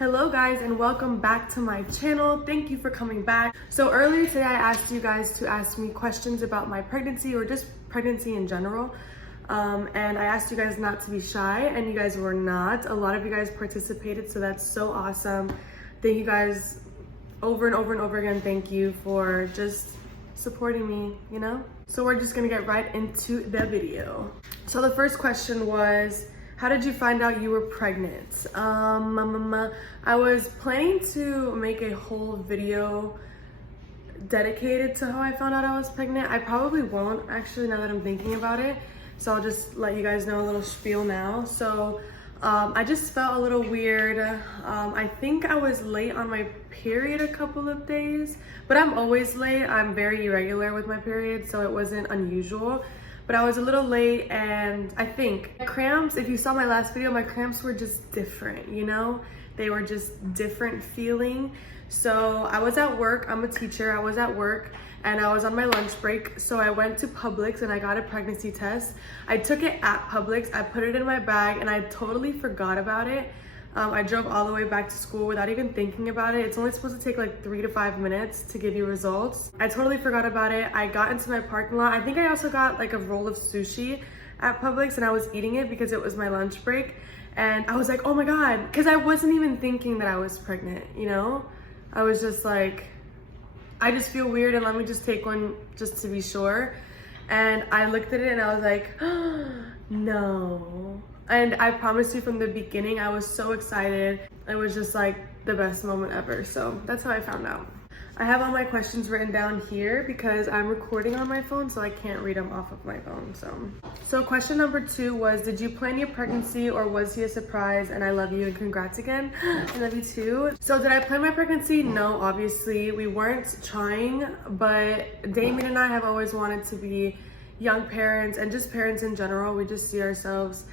Hello guys, and welcome back to my channel. Thank you for coming back. So earlier today I asked you guys to ask me questions about my pregnancy or just pregnancy in general. And I asked you guys not to be shy, and you guys were not. A lot of you guys participated, so that's so awesome. Thank you guys over and over and over again. Thank you for just supporting me, you know? So we're just gonna get right into the video. So the first question was, how did you find out you were pregnant? I was planning to make a whole video dedicated to how I found out I was pregnant. I probably won't actually, now that I'm thinking about it. So I'll just let you guys know a little spiel now. So I just felt a little weird. I think I was late on my period a couple of days, but I'm always late. I'm very irregular with my period, so it wasn't unusual. But I was a little late, and I think my cramps, if you saw my last video, my cramps were just different, you know? They were just different feeling. So I was at work, I'm a teacher, I was at work, and I was on my lunch break. So I went to Publix and I got a pregnancy test. I took it at Publix, I put it in my bag, and I totally forgot about it. I drove all the way back to school without even thinking about it. It's only supposed to take like 3 to 5 minutes to give you results. I totally forgot about it. I got into my parking lot. I think I also got like a roll of sushi at Publix, and I was eating it because it was my lunch break. And I was like, oh my God, because I wasn't even thinking that I was pregnant, you know? I was just like, I just feel weird and let me just take one just to be sure. And I looked at it and I was like, oh, no. And I promise you from the beginning, I was so excited. It was just like the best moment ever. So that's how I found out. I have all my questions written down here because I'm recording on my phone, so I can't read them off of my phone. So question number 2 was, did you plan your pregnancy or was he a surprise? And I love you and congrats again. I love you too. So did I plan my pregnancy? No, obviously we weren't trying, but Damien and I have always wanted to be young parents and just parents in general. We just see ourselves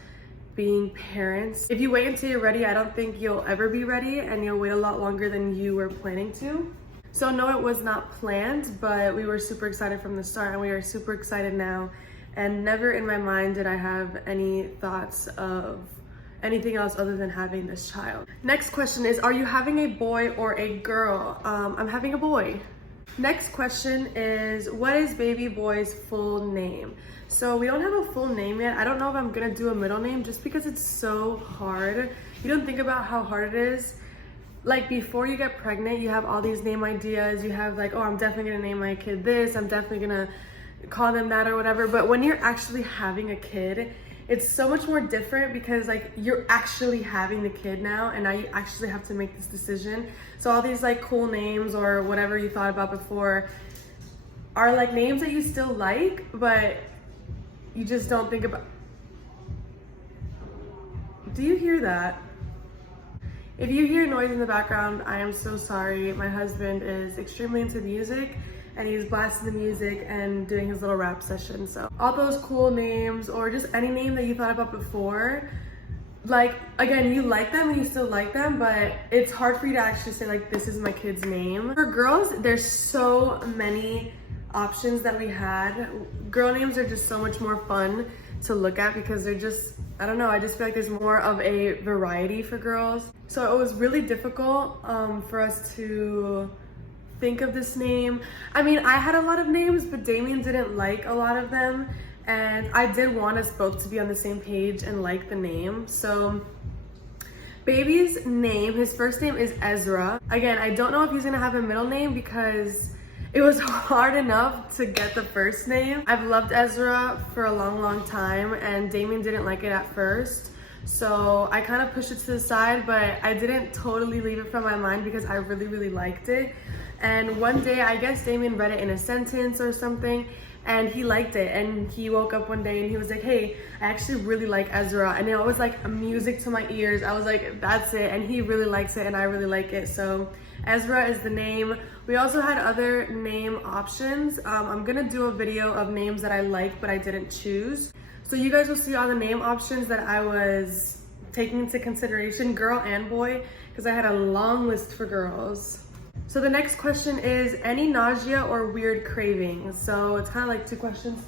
being parents. If you wait until you're ready, I don't think you'll ever be ready, and you'll wait a lot longer than you were planning to. So no, it was not planned, but we were super excited from the start, and we are super excited now. And never in my mind did I have any thoughts of anything else other than having this child. Next question is, are you having a boy or a girl? I'm having a boy. Next question is, what is baby boy's full name? So we don't have a full name yet. I don't know if I'm gonna do a middle name just because it's so hard. You don't think about how hard it is. Like before you get pregnant, you have all these name ideas. You have like, oh, I'm definitely gonna name my kid this. I'm definitely gonna call them that or whatever. But when you're actually having a kid, it's so much more different because like you're actually having the kid now, and now you actually have to make this decision. So all these like cool names or whatever you thought about before are like names that you still like, but you just don't think about. Do you hear that? If you hear noise in the background, I am so sorry. My husband is extremely into music, and he's blasting the music and doing his little rap session. So all those cool names or just any name that you thought about before, like again, you like them and you still like them, but it's hard for you to actually say like, this is my kid's name. For girls, there's so many options that we had. Girl names are just so much more fun to look at because they're just, I don't know, I just feel like there's more of a variety for girls. So it was really difficult for us to think of this name. I mean, I had a lot of names, but Damien didn't like a lot of them, and I did want us both to be on the same page and like the name. So baby's name, his first name is Ezra. Again, I don't know if he's gonna have a middle name because it was hard enough to get the first name. I've loved Ezra for a long time, and Damien didn't like it at first. So I kind of pushed it to the side, but I didn't totally leave it from my mind because I really liked it. And one day, I guess Damien read it in a sentence or something, and he liked it. And he woke up one day and he was like, hey, I actually really like Ezra. And it was like music to my ears. I was like, that's it. And he really likes it and I really like it. So Ezra is the name. We also had other name options. I'm gonna do a video of names that I like but I didn't choose. So you guys will see all the name options that I was taking into consideration, girl and boy, because I had a long list for girls. So the next question is, any nausea or weird cravings? So it's kind of like two questions.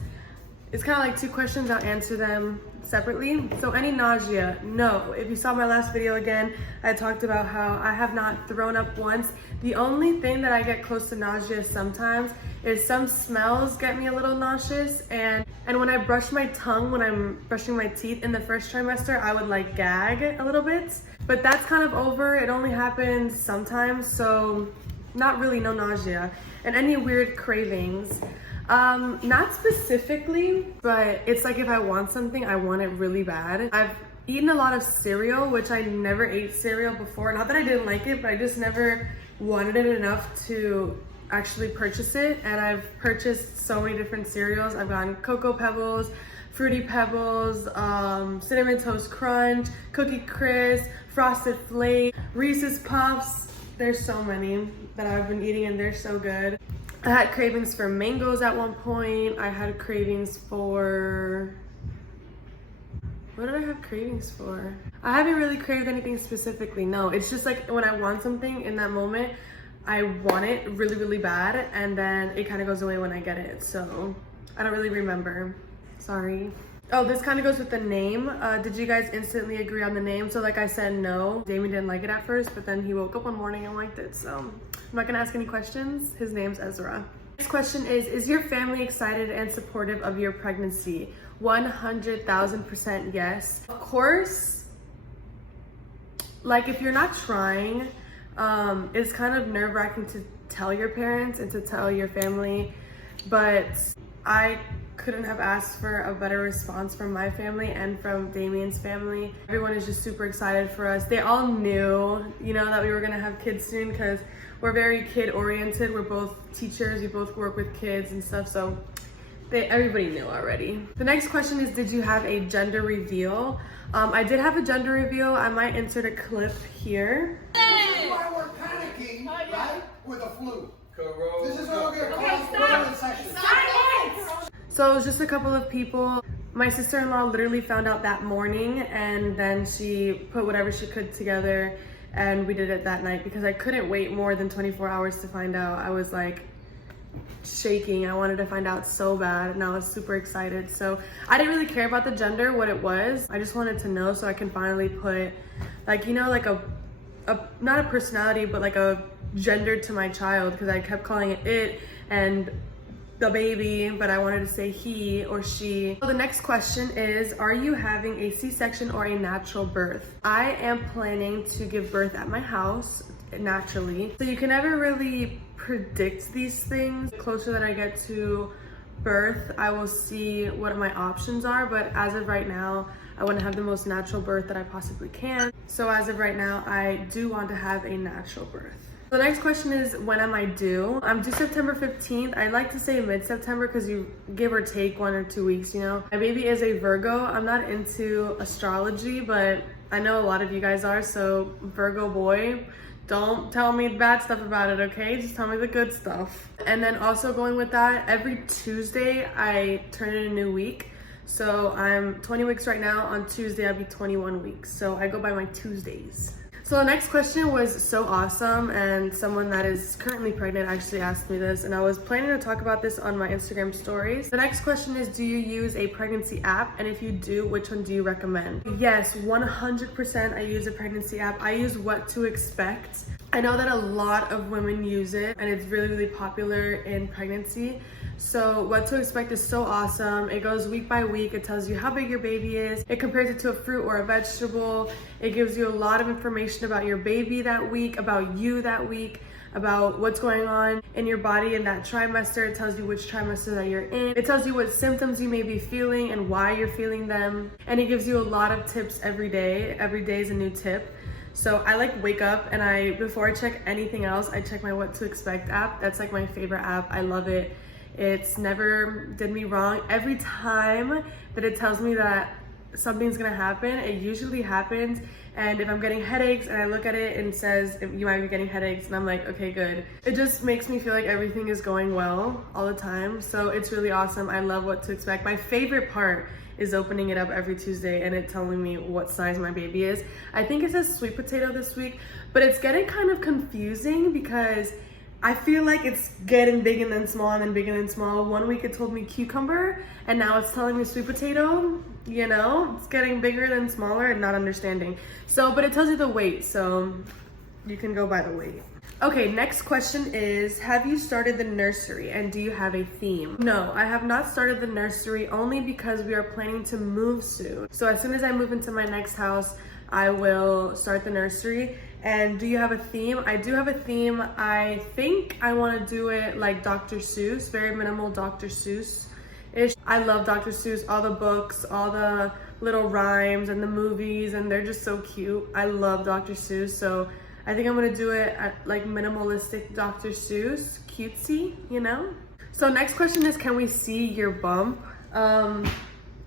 I'll answer them separately. So any nausea, no. If you saw my last video again, I talked about how I have not thrown up once. The only thing that I get close to nausea sometimes is some smells get me a little nauseous, and when I brush my tongue when I'm brushing my teeth in the first trimester, I would like gag a little bit, but that's kind of over. It only happens sometimes, so not really, no nausea. And any weird cravings, not specifically, but it's like if I want something, I want it really bad. I've eaten a lot of cereal, which I never ate cereal before. Not that I didn't like it, but I just never wanted it enough to actually purchase it. And I've purchased so many different cereals. I've gotten Cocoa Pebbles, Fruity Pebbles, Cinnamon Toast Crunch, Cookie Crisp, Frosted Flakes, Reese's Puffs. There's so many that I've been eating and they're so good. I had cravings for mangoes at one point. I had cravings for, what did I have cravings for? I haven't really craved anything specifically, no. It's just like when I want something in that moment, I want it really, really bad, and then it kind of goes away when I get it. So I don't really remember, sorry. Oh, this kind of goes with the name. Did you guys instantly agree on the name? So like I said, no. Damien didn't like it at first, but then he woke up one morning and liked it. So I'm not gonna ask any questions. His name's Ezra. Next question is your family excited and supportive of your pregnancy? 100,000% yes. Of course, like if you're not trying, it's kind of nerve-wracking to tell your parents and to tell your family, but I couldn't have asked for a better response from my family and from Damien's family. Everyone is just super excited for us. They all knew, you know, that we were gonna have kids soon because we're very kid oriented. We're both teachers, we both work with kids and stuff, so everybody knew already. The next question is, did you have a gender reveal? I did have a gender reveal. I might insert a clip here. This is why we're panicking, right? With a flu. This is why we're gonna call flu session. So it was just a couple of people. My sister-in-law literally found out that morning, and then she put whatever she could together, and we did it that night because I couldn't wait more than 24 hours to find out. I was like shaking. I wanted to find out so bad, and I was super excited. So I didn't really care about the gender, what it was. I just wanted to know so I can finally put, like, you know, like a not a personality, but like a gender to my child, because I kept calling it and the baby, but I wanted to say he or she. So the next question is, are you having a C-section or a natural birth? I am planning to give birth at my house naturally. So you can never really predict these things. The closer that I get to birth, I will see what my options are, but as of right now, I want to have the most natural birth that I possibly can. So as of right now, I do want to have a natural birth. The next question is, when am I due? I'm due September 15th. I like to say mid-September because you give or take 1 or 2 weeks, you know. My baby is a Virgo. I'm not into astrology, but I know a lot of you guys are, so Virgo boy, don't tell me bad stuff about it, okay? Just tell me the good stuff. And then also going with that, every Tuesday I turn in a new week. So I'm 20 weeks right now. On Tuesday I'll be 21 weeks. So I go by my Tuesdays. So the next question was so awesome, and someone that is currently pregnant actually asked me this, and I was planning to talk about this on my Instagram stories. The next question is, do you use a pregnancy app? And if you do, which one do you recommend? Yes, 100% I use a pregnancy app. I use What to Expect. I know that a lot of women use it, and it's really, really popular in pregnancy. So What to Expect is so awesome. It goes week by week. It tells you how big your baby is. It compares it to a fruit or a vegetable. It gives you a lot of information about your baby that week, about you that week, about what's going on in your body in that trimester. It tells you which trimester that you're in. It tells you what symptoms you may be feeling and why you're feeling them. And it gives you a lot of tips every day. Every day is a new tip. So I like wake up and before I check anything else, I check my What to Expect app. That's like my favorite app. I love it. It's never did me wrong. Every time that it tells me that something's gonna happen, it usually happens. And if I'm getting headaches and I look at it and it says you might be getting headaches, and I'm like, okay, good. It just makes me feel like everything is going well all the time. So it's really awesome. I love What to Expect. My favorite part is opening it up every Tuesday and it telling me what size my baby is. I think it says sweet potato this week, but it's getting kind of confusing because I feel like it's getting big and then small and then big and then small. 1 week it told me cucumber and now it's telling me sweet potato. You know, it's getting bigger than smaller and not understanding. So, but it tells you the weight, so you can go by the weight. Okay, next question is, have you started the nursery and do you have a theme? No, I have not started the nursery only because we are planning to move soon. So as soon as I move into my next house, I will start the nursery. And do you have a theme? I do have a theme. I think I want to do it like Dr. Seuss, very minimal Dr. Seuss-ish. I love Dr. Seuss, all the books, all the little rhymes and the movies, and they're just so cute. I love Dr. Seuss, so I think I'm gonna do it at like minimalistic Dr. Seuss, cutesy, you know? So next question is, can we see your bump?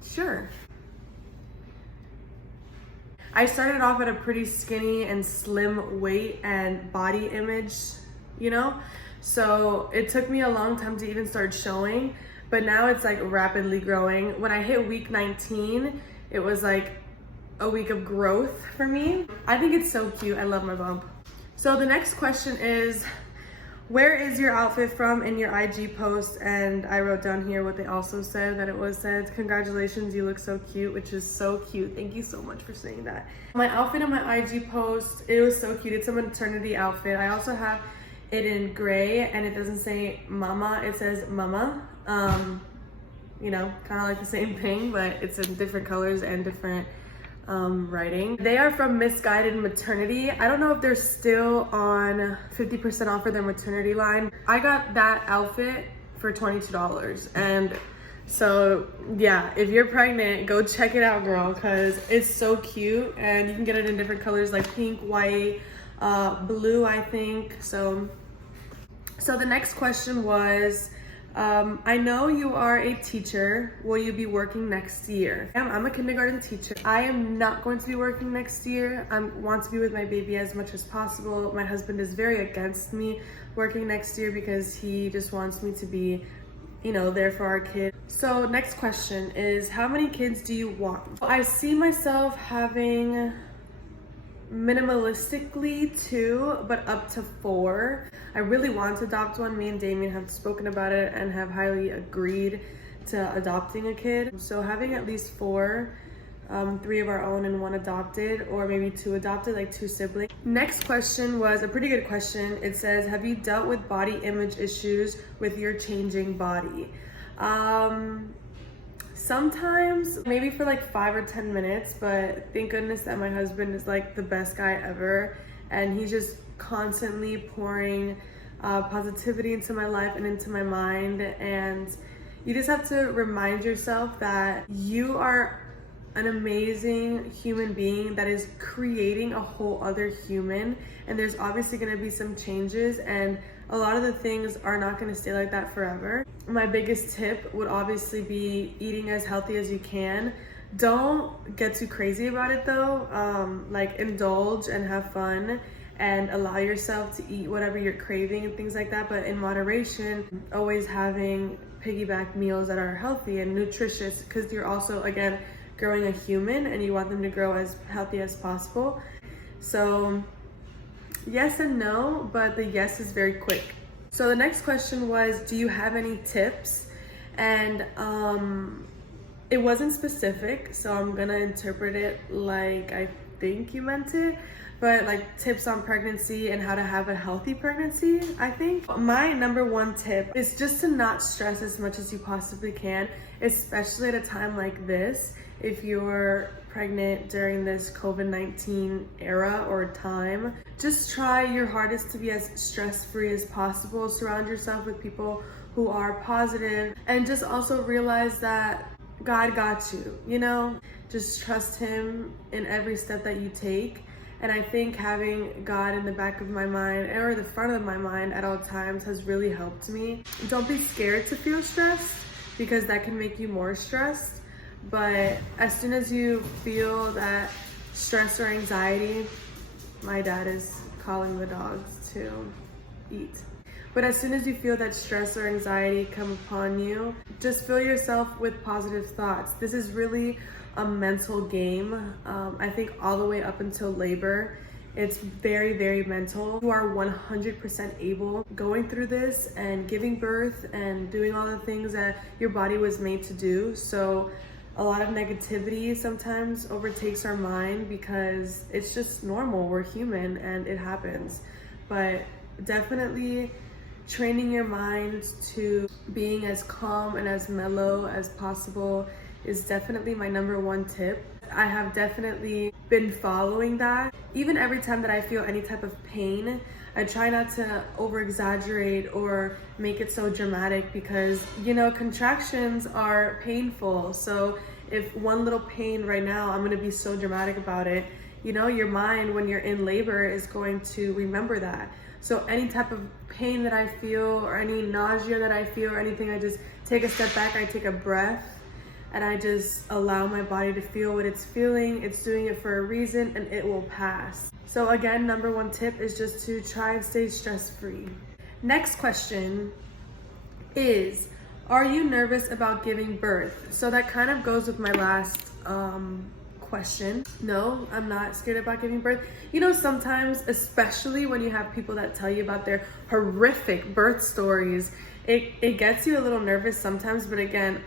Sure. I started off at a pretty skinny and slim weight and body image, you know? So it took me a long time to even start showing, but now it's like rapidly growing. When I hit week 19, it was like a week of growth for me. I think it's so cute. I love my bump. So the next question is, where is your outfit from in your IG post? And I wrote down here what they also said, that it said, congratulations, you look so cute, which is so cute. Thank you so much for saying that. My outfit in my IG post, it was so cute. It's a maternity outfit. I also have it in gray and it doesn't say mama, it says mama. You know, kind of like the same thing, but it's in different colors and different writing. They are from Misguided Maternity. I don't know if they're still on 50% off for their maternity line. I got that outfit for $22, and so yeah, if you're pregnant, go check it out, girl, because it's so cute and you can get it in different colors like pink, white, blue, I think. So the next question was, I know you are a teacher. Will you be working next year? I'm a kindergarten teacher. I am not going to be working next year. I want to be with my baby as much as possible. My husband is very against me working next year because he just wants me to be, you know, there for our kid. So next question is, how many kids do you want? I see myself having minimalistically 2, but up to 4. I really want to adopt one. Me and Damien have spoken about it and have highly agreed to adopting a kid. So having at least 4, 3 of our own and 1 adopted, or maybe 2 adopted, like 2 siblings. Next question was a pretty good question. It says, have you dealt with body image issues with your changing body? Sometimes, maybe for like 5 or 10 minutes, but thank goodness that my husband is like the best guy ever, and he's just constantly pouring positivity into my life and into my mind. And you just have to remind yourself that you are an amazing human being that is creating a whole other human, and there's obviously going to be some changes, and a lot of the things are not going to stay like that forever. My biggest tip would obviously be eating as healthy as you can. Don't get too crazy about it though. Like indulge and have fun and allow yourself to eat whatever you're craving and things like that, but in moderation. Always having piggyback meals that are healthy and nutritious, because you're also, again, growing a human and you want them to grow as healthy as possible. So yes and no, but the yes is very quick. So the next question was, do you have any tips? And it wasn't specific, so I'm gonna interpret it like I think you meant it, but like tips on pregnancy and how to have a healthy pregnancy, I think. My number 1 tip is just to not stress as much as you possibly can, especially at a time like this. If you're pregnant during this COVID-19 era or time, just try your hardest to be as stress-free as possible. Surround yourself with people who are positive, and just also realize that God got you, you know? Just trust him in every step that you take. And I think having God in the back of my mind or the front of my mind at all times has really helped me. Don't be scared to feel stressed, because that can make you more stressed. But as soon as you feel that stress or anxiety, my dad is calling the dogs to eat. But as soon as you feel that stress or anxiety come upon you, just fill yourself with positive thoughts. This is really a mental game. I think all the way up until labor, It's very, very mental. You are 100% able going through this and giving birth and doing all the things that your body was made to do. So a lot of negativity sometimes overtakes our mind because it's just normal. We're human and it happens. But definitely training your mind to being as calm and as mellow as possible is definitely my #1 tip. I have definitely been following that. Even every time that I feel any type of pain, I try not to over exaggerate or make it so dramatic because, you know, contractions are painful. So if one little pain right now, I'm gonna be so dramatic about it, you know, your mind when you're in labor is going to remember that. So any type of pain that I feel or any nausea that I feel or anything, I just take a step back, I take a breath, and I just allow my body to feel what it's feeling. It's doing it for a reason and it will pass. So again, #1 tip is just to try and stay stress-free. Next question is, are you nervous about giving birth? So that kind of goes with my last question. No, I'm not scared about giving birth. You know, sometimes, especially when you have people that tell you about their horrific birth stories, it gets you a little nervous sometimes, but again,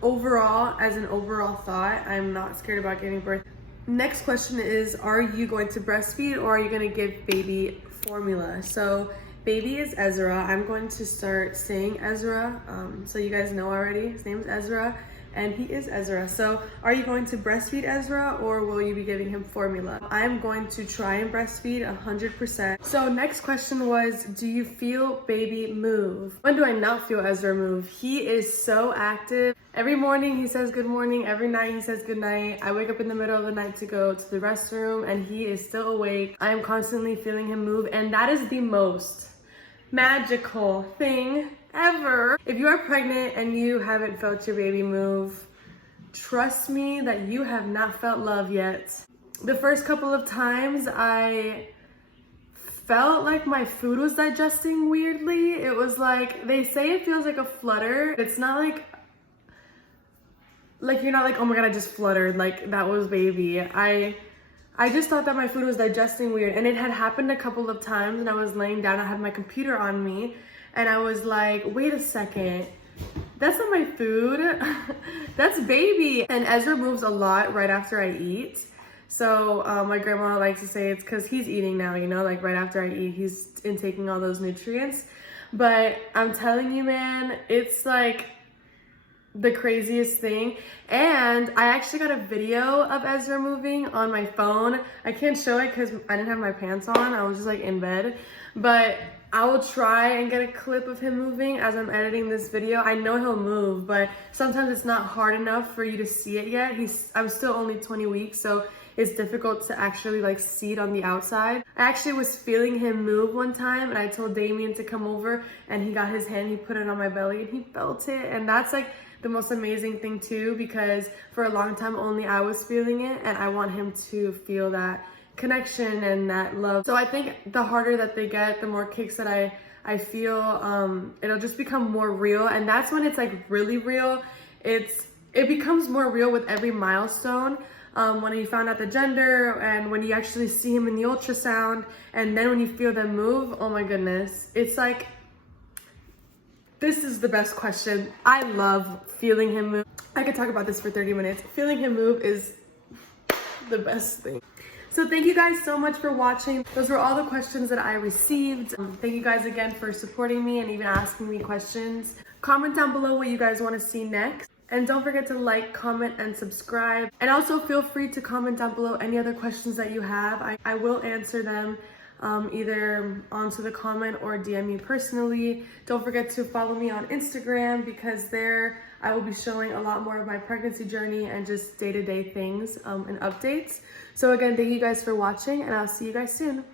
overall, as an overall thought, I'm not scared about giving birth. Next question is, are you going to breastfeed or are you going to give baby formula? So baby is Ezra. I'm going to start saying Ezra. So you guys know already, his name is Ezra and he is Ezra. So are you going to breastfeed Ezra or will you be giving him formula? I'm going to try and breastfeed 100%. So next question was, do you feel baby move? When do I not feel Ezra move? He is so active. Every morning he says good morning, every night he says good night. I wake up in the middle of the night to go to the restroom and he is still awake. I am constantly feeling him move and that is the most magical thing ever. If you are pregnant and you haven't felt your baby move, trust me that you have not felt love yet. The first couple of times I felt like my food was digesting weirdly. It was like, they say it feels like a flutter. It's not like you're not like, oh my God, I just fluttered, like that was baby. I just thought that my food was digesting weird and it had happened a couple of times and I was laying down, I had my computer on me and I was like, wait a second, that's not my food, that's baby. And Ezra moves a lot right after I eat. So my grandma likes to say it's because he's eating now, you know, like right after I eat, he's intaking all those nutrients. But I'm telling you, man, it's like the craziest thing. And I actually got a video of Ezra moving on my phone. I can't show it because I didn't have my pants on. I was just like in bed. But I will try and get a clip of him moving as I'm editing this video. I know he'll move, but sometimes it's not hard enough for you to see it yet. I'm still only 20 weeks, so it's difficult to actually like see it on the outside. I actually was feeling him move one time and I told Damien to come over and he got his hand, he put it on my belly and he felt it. And that's like the most amazing thing too, because for a long time only I was feeling it and I want him to feel that connection and that love. So I think the harder that they get, the more kicks that I feel, it'll just become more real. And that's when it's like really real. It becomes more real with every milestone. When you found out the gender and when you actually see him in the ultrasound and then when you feel them move, oh my goodness. It's like, this is the best question. I love feeling him move. I could talk about this for 30 minutes. Feeling him move is the best thing. So thank you guys so much for watching. Those were all the questions that I received. Thank you guys again for supporting me and even asking me questions. Comment down below what you guys want to see next. And don't forget to like, comment, and subscribe. And also feel free to comment down below any other questions that you have. I will answer them either onto the comment or DM me personally. Don't forget to follow me on Instagram because there I will be showing a lot more of my pregnancy journey and just day-to-day things and updates. So again, thank you guys for watching and I'll see you guys soon.